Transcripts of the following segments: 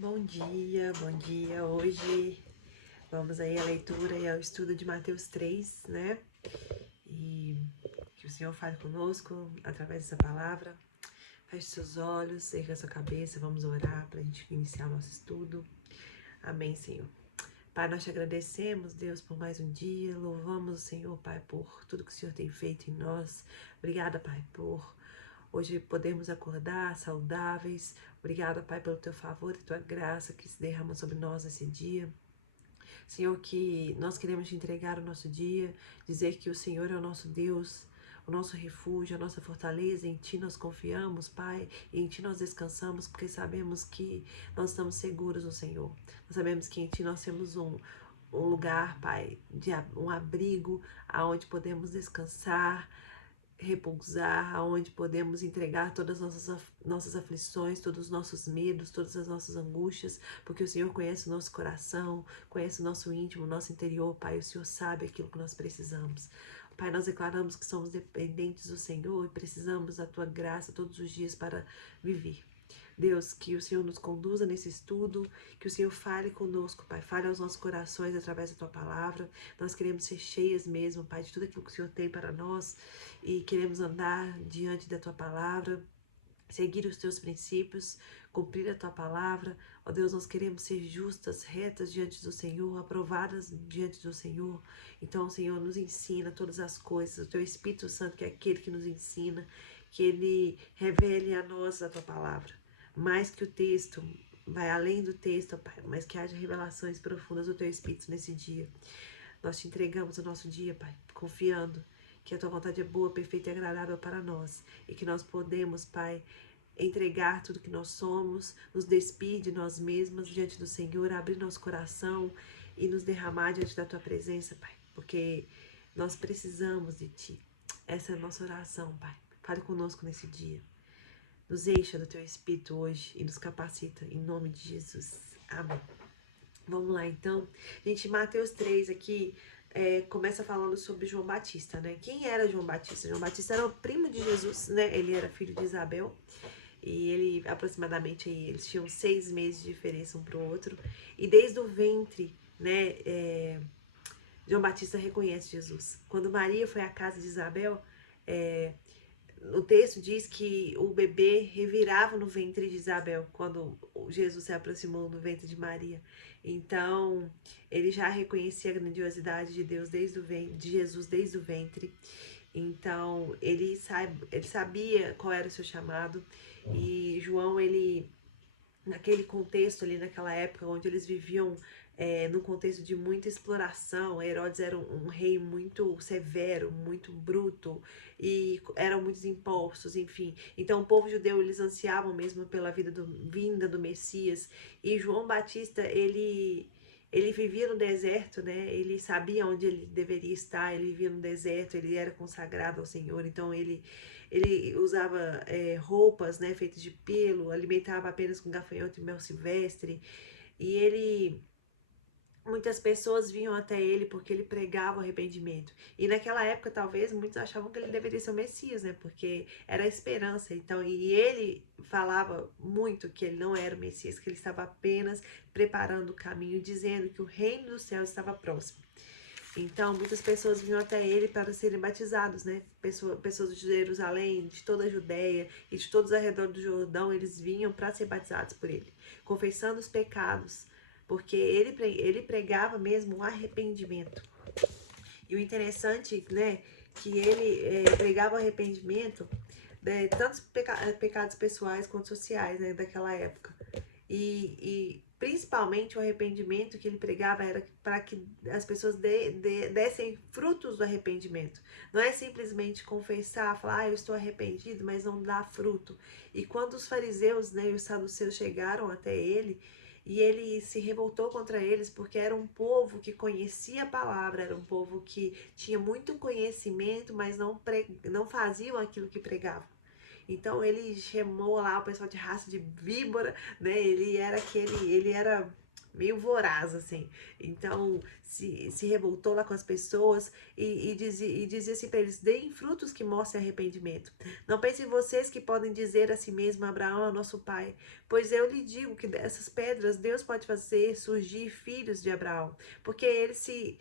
Bom dia, bom dia. Hoje vamos aí à leitura e ao estudo de Mateus 3, né? E que o Senhor fale conosco através dessa palavra. Feche seus olhos, erga sua cabeça, vamos orar para a gente iniciar o nosso estudo. Amém, Senhor. Pai, nós te agradecemos, Deus, por mais um dia. Louvamos o Senhor, Pai, por tudo que o Senhor tem feito em nós. Obrigada, Pai, por hoje podermos acordar saudáveis. Obrigada, Pai, pelo teu favor e tua graça que se derrama sobre nós nesse dia. Senhor, que nós queremos te entregar o nosso dia, dizer que o Senhor é o nosso Deus, o nosso refúgio, a nossa fortaleza. Em Ti nós confiamos, Pai, e em Ti nós descansamos, porque sabemos que nós estamos seguros no Senhor. Nós sabemos que em Ti nós temos um lugar, Pai, um abrigo aonde podemos descansar, repousar, aonde podemos entregar todas as nossas aflições, todos os nossos medos, todas as nossas angústias, porque o Senhor conhece o nosso coração, conhece o nosso íntimo, o nosso interior, Pai. O Senhor sabe aquilo que nós precisamos. Pai, nós declaramos que somos dependentes do Senhor e precisamos da Tua graça todos os dias para viver. Deus, que o Senhor nos conduza nesse estudo, que o Senhor fale conosco, Pai, fale aos nossos corações através da Tua palavra. Nós queremos ser cheias mesmo, Pai, de tudo aquilo que o Senhor tem para nós e queremos andar diante da Tua palavra, seguir os Teus princípios, cumprir a Tua palavra. Ó Deus, nós queremos ser justas, retas diante do Senhor, aprovadas diante do Senhor. Então, Senhor, nos ensina todas as coisas. O Teu Espírito Santo, que é aquele que nos ensina, que Ele revele a nós a Tua palavra. Mais que o texto, vai além do texto, Pai, mas que haja revelações profundas do Teu Espírito nesse dia. Nós te entregamos o nosso dia, Pai, confiando que a Tua vontade é boa, perfeita e agradável para nós e que nós podemos, Pai, entregar tudo que nós somos, nos despir de nós mesmas diante do Senhor, abrir nosso coração e nos derramar diante da Tua presença, Pai, porque nós precisamos de Ti. Essa é a nossa oração, Pai. Fale conosco nesse dia. Nos encha do Teu Espírito hoje e nos capacita, em nome de Jesus. Amém. Vamos lá, então. Gente, Mateus 3 aqui começa falando sobre João Batista, né? Quem era João Batista? João Batista era o primo de Jesus, né? Ele era filho de Isabel. E ele, aproximadamente, aí, eles tinham 6 meses de diferença um pro outro. E desde o ventre, né? João Batista reconhece Jesus. Quando Maria foi à casa de Isabel, é, o texto diz que o bebê revirava no ventre de Isabel quando Jesus se aproximou do ventre de Maria. Então, ele já reconhecia a grandiosidade de Deus desde o ventre, de Jesus desde o ventre. Então, ele sabia qual era o seu chamado. E João, ele naquele contexto ali, naquela época onde eles viviam num contexto de muita exploração. Herodes era um rei muito severo, muito bruto e eram muitos impostos, enfim. Então o povo judeu, eles ansiavam mesmo pela vinda do Messias. E João Batista, ele vivia no deserto, né? Ele sabia onde ele deveria estar, ele vivia no deserto, ele era consagrado ao Senhor, então ele usava roupas, né, feitas de pelo, alimentava apenas com gafanhoto e mel silvestre. E muitas pessoas vinham até ele porque ele pregava o arrependimento. E naquela época, talvez, muitos achavam que ele deveria ser o Messias, né? Porque era a esperança. Então, e ele falava muito que ele não era o Messias, que ele estava apenas preparando o caminho, dizendo que o reino dos céus estava próximo. Então, muitas pessoas vinham até ele para serem batizados, né? Pessoas de Jerusalém, de toda a Judéia e de todos ao redor do Jordão, eles vinham para ser batizados por ele, confessando os pecados, porque ele pregava mesmo o arrependimento. E o interessante, né, que ele pregava o arrependimento, né, tanto pecados pessoais quanto sociais, né, daquela época. E principalmente o arrependimento que ele pregava era para que as pessoas dessem frutos do arrependimento. Não é simplesmente confessar, falar, eu estou arrependido, mas não dá fruto. E quando os fariseus, né, e os saduceus chegaram até ele, e ele se revoltou contra eles, porque era um povo que conhecia a palavra, era um povo que tinha muito conhecimento, mas não faziam aquilo que pregavam. Então ele chamou lá o pessoal de raça de víbora, né? Ele era meio voraz, assim. Então, se revoltou lá com as pessoas e dizia assim para eles: deem frutos que mostrem arrependimento. Não pensem vocês que podem dizer a si mesmo: Abraão é nosso pai. Pois eu lhe digo que dessas pedras Deus pode fazer surgir filhos de Abraão. Porque eles se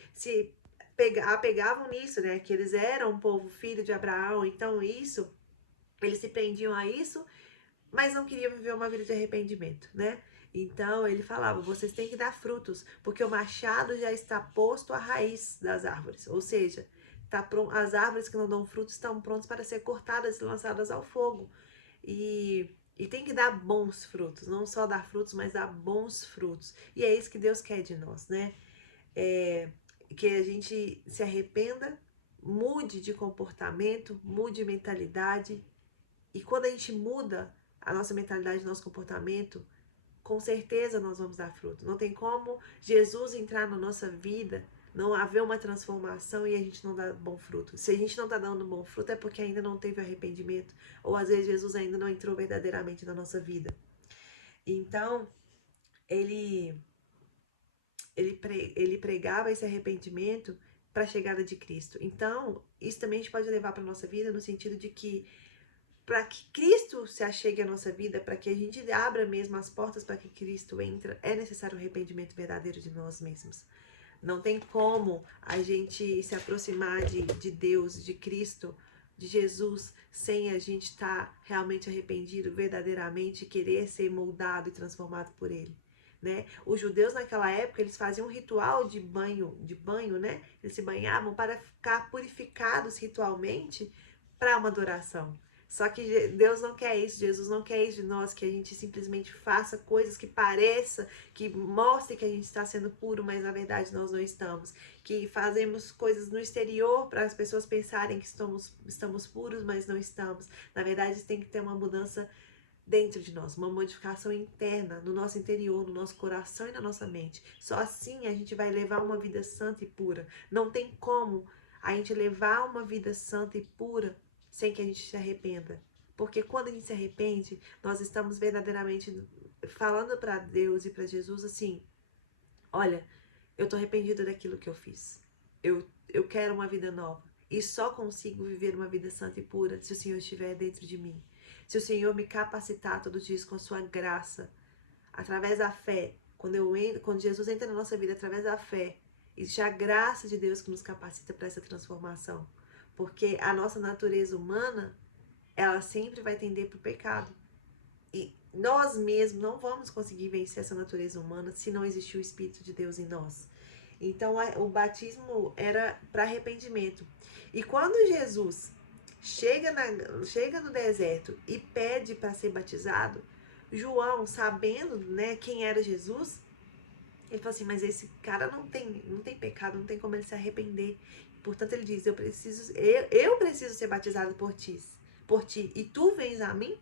apegavam nisso, né? Que eles eram um povo filho de Abraão. Então, isso, eles se prendiam a isso, mas não queriam viver uma vida de arrependimento, né? Então ele falava: vocês têm que dar frutos, porque o machado já está posto à raiz das árvores. Ou seja, as árvores que não dão frutos estão prontas para ser cortadas e lançadas ao fogo. E tem que dar bons frutos, não só dar frutos, mas dar bons frutos. E é isso que Deus quer de nós, né? Que a gente se arrependa, mude de comportamento, mude de mentalidade. E quando a gente muda a nossa mentalidade, nosso comportamento, com certeza nós vamos dar fruto. Não tem como Jesus entrar na nossa vida, não haver uma transformação e a gente não dar bom fruto. Se a gente não está dando bom fruto é porque ainda não teve arrependimento, ou às vezes Jesus ainda não entrou verdadeiramente na nossa vida. Então, ele pregava esse arrependimento para a chegada de Cristo. Então, isso também a gente pode levar para a nossa vida no sentido de que para que Cristo se achegue à nossa vida, para que a gente abra mesmo as portas para que Cristo entre, é necessário o arrependimento verdadeiro de nós mesmos. Não tem como a gente se aproximar de Deus, de Cristo, de Jesus, sem a gente estar realmente arrependido, verdadeiramente, querer ser moldado e transformado por Ele. Né? Os judeus naquela época, eles faziam um ritual de banho, né? Eles se banhavam para ficar purificados ritualmente para uma adoração. Só que Deus não quer isso, Jesus não quer isso de nós, que a gente simplesmente faça coisas que pareça, que mostre que a gente está sendo puro, mas na verdade nós não estamos. Que fazemos coisas no exterior para as pessoas pensarem que estamos puros, mas não estamos. Na verdade, tem que ter uma mudança dentro de nós, uma modificação interna, no nosso interior, no nosso coração e na nossa mente. Só assim a gente vai levar uma vida santa e pura. Não tem como a gente levar uma vida santa e pura sem que a gente se arrependa. Porque quando a gente se arrepende, nós estamos verdadeiramente falando para Deus e para Jesus assim: olha, eu tô arrependido daquilo que eu fiz. Eu quero uma vida nova. E só consigo viver uma vida santa e pura se o Senhor estiver dentro de mim. Se o Senhor me capacitar todos os dias com a sua graça, através da fé. Quando Jesus entra na nossa vida através da fé, existe a graça de Deus que nos capacita para essa transformação. Porque a nossa natureza humana, ela sempre vai tender para o pecado. E nós mesmos não vamos conseguir vencer essa natureza humana se não existir o Espírito de Deus em nós. Então, o batismo era para arrependimento. E quando Jesus chega no deserto e pede para ser batizado, João, sabendo, né, quem era Jesus, ele falou assim: mas esse cara não tem pecado, não tem como ele se arrepender. Portanto, ele diz: eu preciso ser batizado por ti, e tu vens a mim?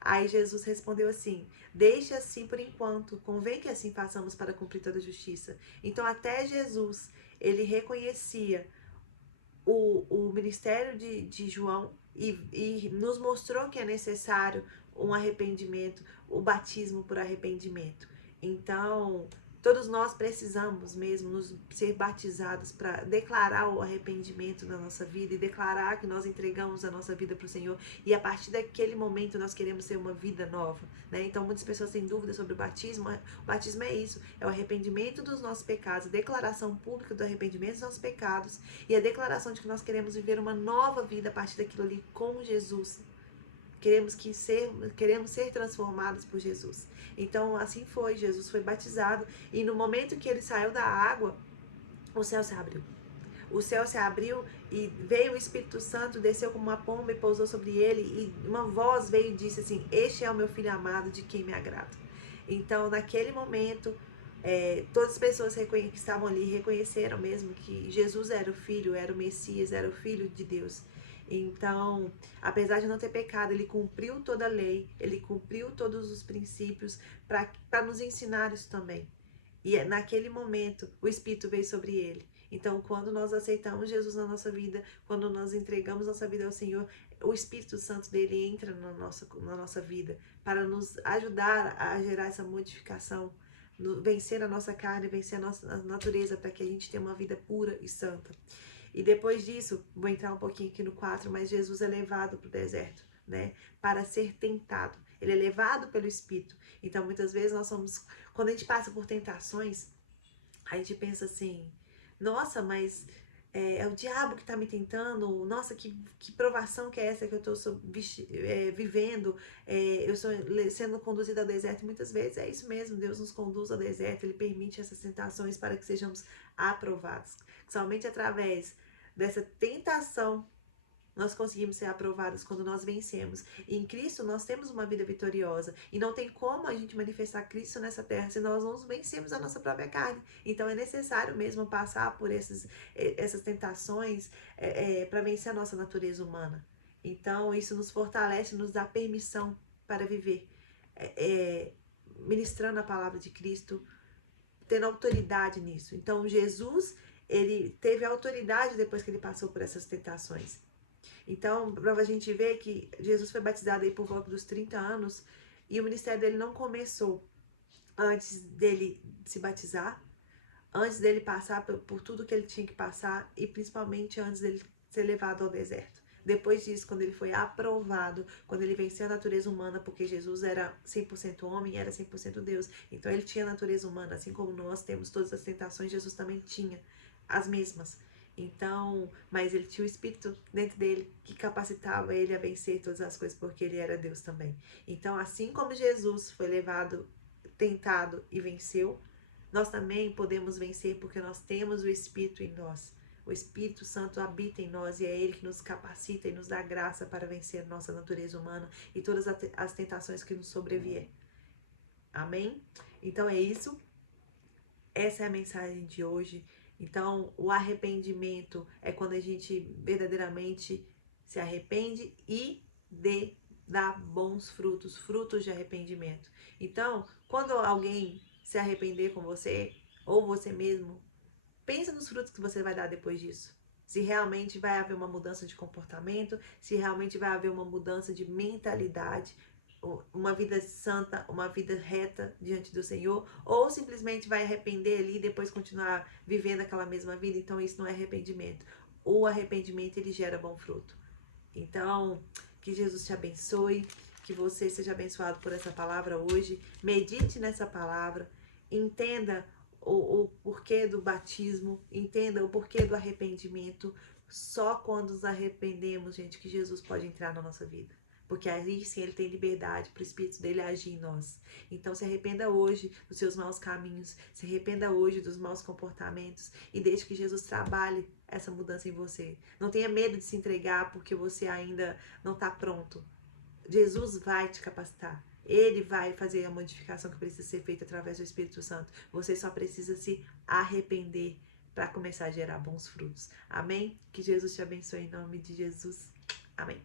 Aí Jesus respondeu assim: deixa assim por enquanto, convém que assim façamos para cumprir toda a justiça. Então, até Jesus, ele reconhecia o ministério de João e nos mostrou que é necessário um arrependimento, o batismo por arrependimento. Então, todos nós precisamos mesmo ser batizados para declarar o arrependimento na nossa vida e declarar que nós entregamos a nossa vida para o Senhor, e a partir daquele momento nós queremos ter uma vida nova, né? Então muitas pessoas têm dúvidas sobre o batismo. O batismo é isso, é o arrependimento dos nossos pecados, a declaração pública do arrependimento dos nossos pecados e a declaração de que nós queremos viver uma nova vida a partir daquilo ali com Jesus. Queremos ser transformados por Jesus. Então assim foi, Jesus foi batizado e no momento que ele saiu da água, o céu se abriu. O céu se abriu e veio o Espírito Santo, desceu como uma pomba e pousou sobre ele, e uma voz veio e disse assim: este é o meu filho amado, de quem me agrado. Então naquele momento, todas as pessoas que estavam ali reconheceram mesmo que Jesus era o Filho, era o Messias, era o Filho de Deus. Então, apesar de não ter pecado, ele cumpriu toda a lei, ele cumpriu todos os princípios para nos ensinar isso também. E naquele momento, o Espírito veio sobre ele. Então, quando nós aceitamos Jesus na nossa vida, quando nós entregamos nossa vida ao Senhor, o Espírito Santo dele entra na nossa vida para nos ajudar a gerar essa modificação, vencer a nossa carne, vencer a nossa natureza, para que a gente tenha uma vida pura e santa. E depois disso, vou entrar um pouquinho aqui no 4, mas Jesus é levado para o deserto, né? Para ser tentado. Ele é levado pelo Espírito. Então, muitas vezes quando a gente passa por tentações, a gente pensa assim, nossa, mas é o diabo que está me tentando, nossa, que provação que é essa que eu estou vivendo, eu estou sendo conduzida ao deserto. E muitas vezes é isso mesmo, Deus nos conduz ao deserto, Ele permite essas tentações para que sejamos aprovados. Somente através dessa tentação nós conseguimos ser aprovados quando nós vencemos. E em Cristo nós temos uma vida vitoriosa. E não tem como a gente manifestar Cristo nessa terra se nós não vencemos a nossa própria carne. Então é necessário mesmo passar por essas tentações para vencer a nossa natureza humana. Então isso nos fortalece, nos dá permissão para viver. Ministrando a palavra de Cristo, tendo autoridade nisso. Então Jesus, ele teve autoridade depois que ele passou por essas tentações. Então, para a gente ver que Jesus foi batizado aí por volta dos 30 anos e o ministério dele não começou antes dele se batizar, antes dele passar por tudo que ele tinha que passar e principalmente antes dele ser levado ao deserto. Depois disso, quando ele foi aprovado, quando ele venceu a natureza humana, porque Jesus era 100% homem e era 100% Deus. Então ele tinha a natureza humana, assim como nós temos todas as tentações, Jesus também tinha as mesmas. Então, mas ele tinha o Espírito dentro dele que capacitava ele a vencer todas as coisas, porque ele era Deus também. Então, assim como Jesus foi levado, tentado e venceu, nós também podemos vencer porque nós temos o Espírito em nós. O Espírito Santo habita em nós e é Ele que nos capacita e nos dá graça para vencer a nossa natureza humana e todas as tentações que nos sobrevier. Amém? Então é isso. Essa é a mensagem de hoje. Então, o arrependimento é quando a gente verdadeiramente se arrepende e dá bons frutos, frutos de arrependimento. Então, quando alguém se arrepender com você, ou você mesmo, pensa nos frutos que você vai dar depois disso. Se realmente vai haver uma mudança de comportamento, se realmente vai haver uma mudança de mentalidade, uma vida santa, uma vida reta diante do Senhor, ou simplesmente vai arrepender ali e depois continuar vivendo aquela mesma vida. Então isso não é arrependimento. O arrependimento, ele gera bom fruto. Então, que Jesus te abençoe, que você seja abençoado por essa palavra hoje. Medite nessa palavra, entenda o porquê do batismo, entenda o porquê do arrependimento. Só quando nos arrependemos, gente, que Jesus pode entrar na nossa vida. Porque aí sim ele tem liberdade para o Espírito dele agir em nós. Então se arrependa hoje dos seus maus caminhos, se arrependa hoje dos maus comportamentos e deixe que Jesus trabalhe essa mudança em você. Não tenha medo de se entregar porque você ainda não está pronto. Jesus vai te capacitar. Ele vai fazer a modificação que precisa ser feita através do Espírito Santo. Você só precisa se arrepender para começar a gerar bons frutos. Amém? Que Jesus te abençoe em nome de Jesus. Amém.